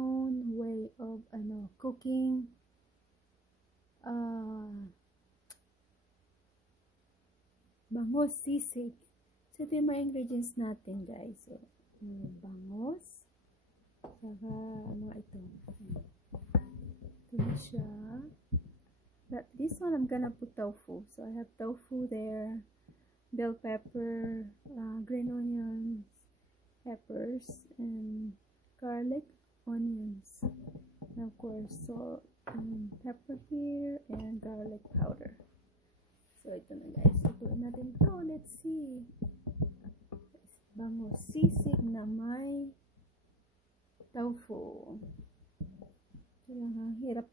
own way of cooking bangus sisig. So ito yung mga ingredients natin, guys. So, bangus, saka ito. Ito na siya. But this one I'm gonna put tofu. So I have tofu there, bell pepper, green onions, peppers, and garlic, onions, and of course salt, pepper here, and garlic powder. So ito na, guys. Ituloy natin ito. Let's see. Bangus sisig na may tofu. Ito lang ha. Hirap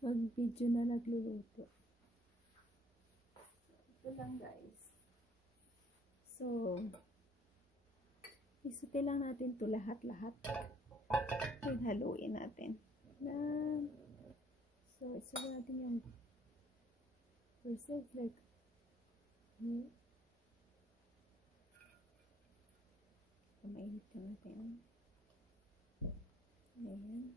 mag-video na nagluluto. Ito lang, guys. So, isuti lang natin ito lahat-lahat. Then, haluin natin. Yan. So, isuti natin yung first like mainit ka natin. Ayan.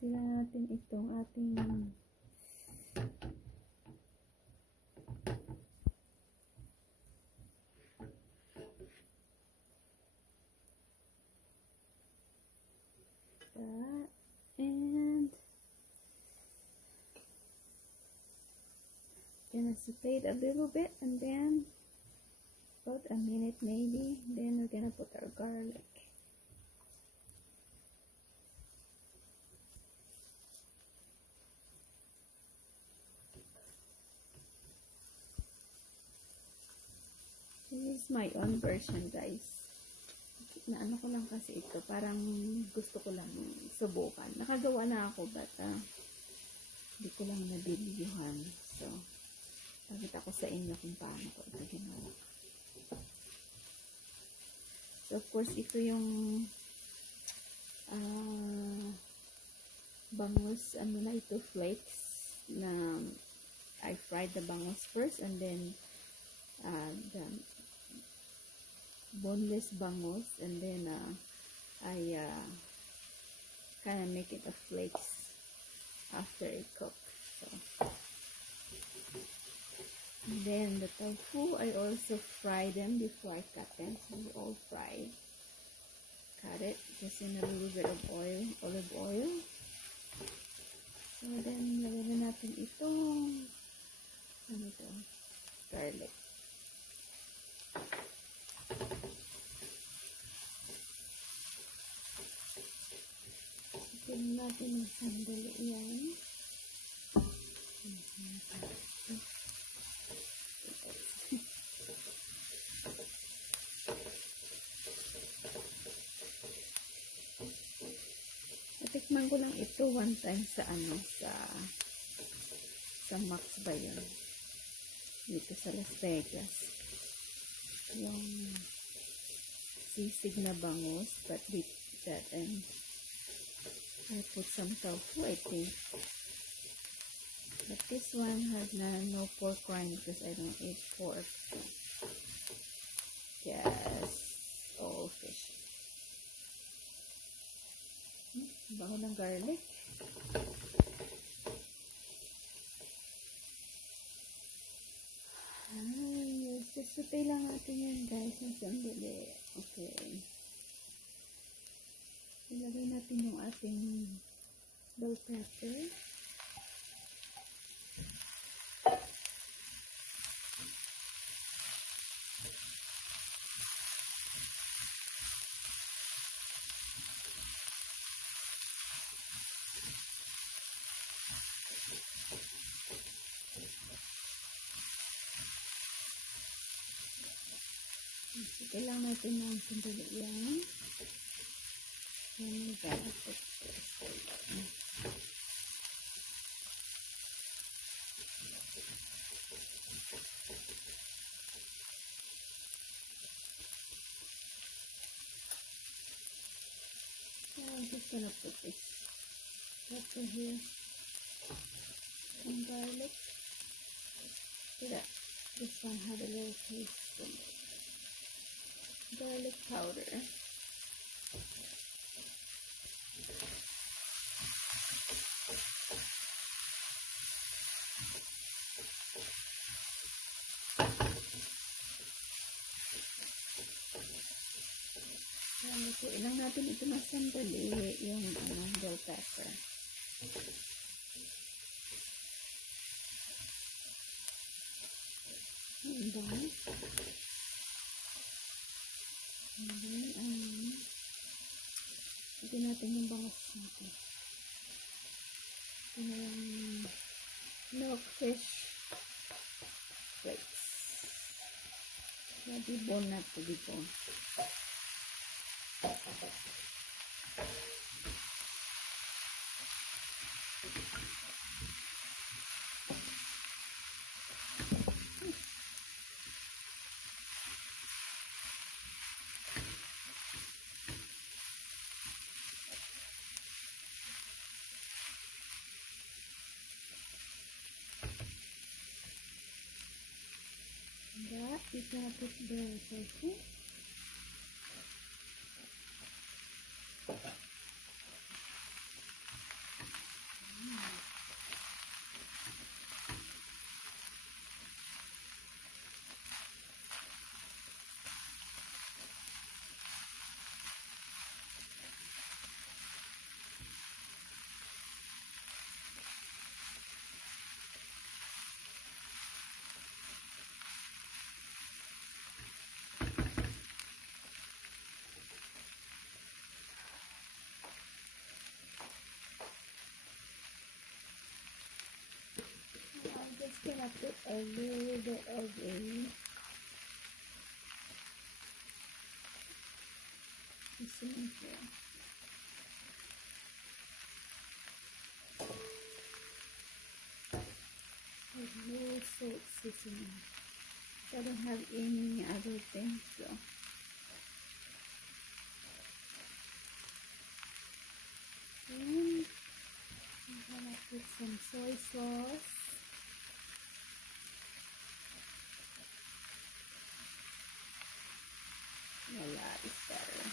Sila natin itong ating and gonna saute it a little bit, and then about a minute maybe, then we're gonna put our garlic. This is my own version, guys. Na ko lang kasi ito, parang gusto ko lang subukan. Nakagawa na ako, but hindi ko lang nabiliyuhan. So, pakita ko sa inyo kung paano ko ito ginawa. So, of course, ito yung bangus, na ito, flakes, na I fried the bangus first, and then the boneless bangus, and then I kind of make it a flakes after it cooks. So, and then the tofu, I also fry them before I cut them. So all fried. Cut it just in a little bit of oil, olive oil. So then lagyan na natin itong garlic. Tignan natin ng sandali yan. Natikman ko lang ito one time sa Max ba yun? Dito sa Las Vegas. Yung sisig na bangus, but with that, and I put some tofu, I think. But this one had no pork rind because I don't eat pork. So yes, all fish. Bango ng garlic. Susutay lang natin yan, guys, ng sandali. Okay. Ilagay natin yung ating bell pepper. Susutay lang natin ng sandali yan. Yan, garlic. I'm just gonna put this pepper here, some garlic. so that this one had a little taste in it. Garlic powder. Lutuin lang natin ito na sandali yung bell pepper. And then ito natin yung bangos natin. Ito na yung milkfish flakes. Dibon na ito dito. That is gonna put the tofu. Gonna put a little bit of a seasoning here. A little salt seasoning. I don't have any other things though. And I'm gonna put some soy sauce. A lot is better.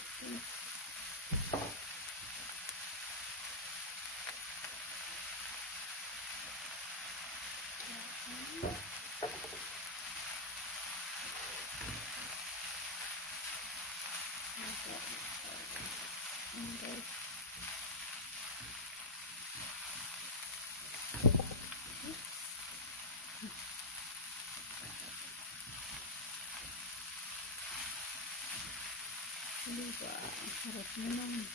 Diba? Harap naman.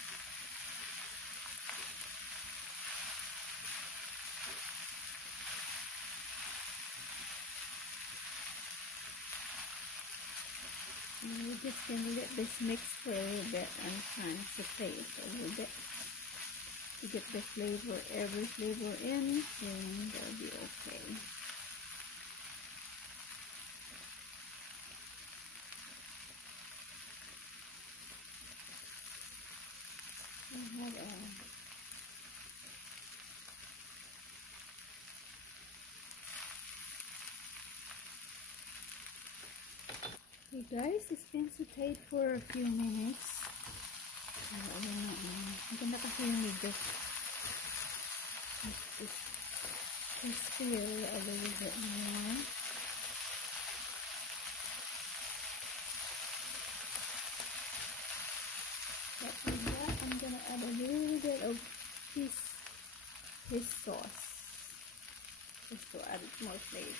And we're just gonna let this mix for a little bit and try and saute it a little bit to get the flavor, every flavor in, and that'll be okay. Okay guys, it's been sauteed for a few minutes. Maganda kasi yung medyo crispy a little bit more. But with that, I'm gonna add a little bit of fish sauce just to add more flavor.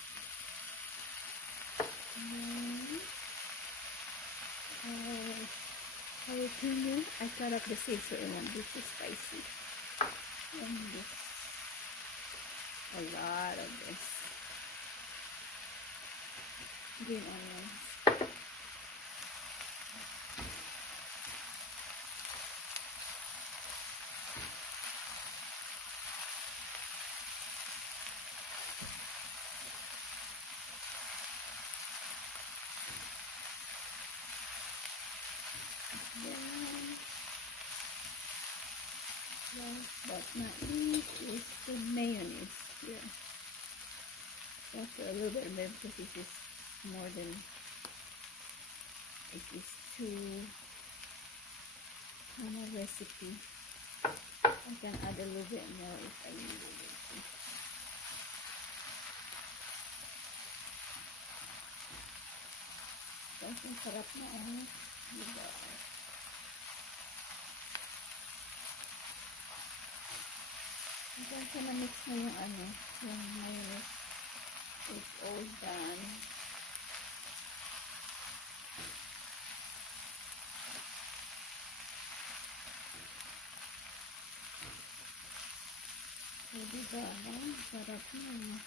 Jalapeno. I cut up the seeds so it won't be too spicy. And this, a lot of this. Green onions. Last but not least is the mayonnaise here. That's a little bit red because this is more than, it is too kind of recipe. I can add a little bit more if I need it. Guys, ang sarap na diba? Hanggang sa na-mix na yung yung mayonnaise. It's all done. So, diba? Sarap na.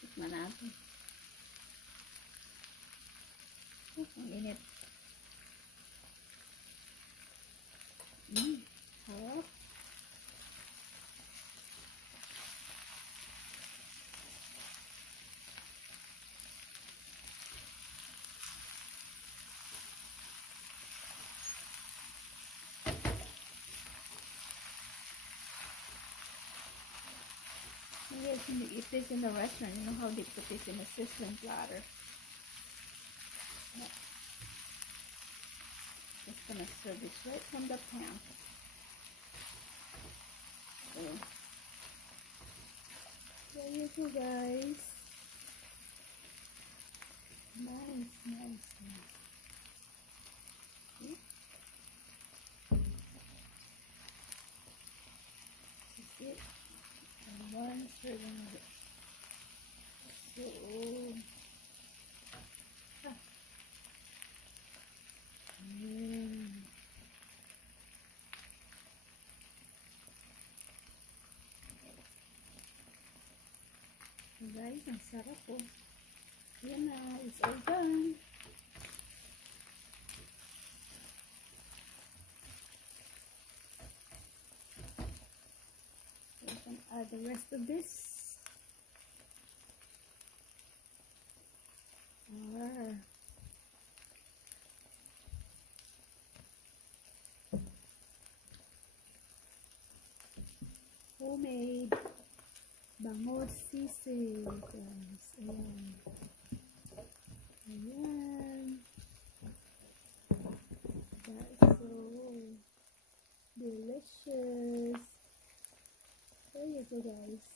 Tikman natin. Ang init. Sarap. Yes, when you eat this in the restaurant, you know how they put this in a sizzling platter. Yeah. Just gonna serve this right from the pan. So, there you go, guys. Nice, nice, nice. See? This is it. And one serving of it. So, So guys, ang sarap po. Yan na, it's all done. So you can add the rest of this. Homemade bangos sisig, guys. Ayan. Ayan. That's so delicious. There you go, guys.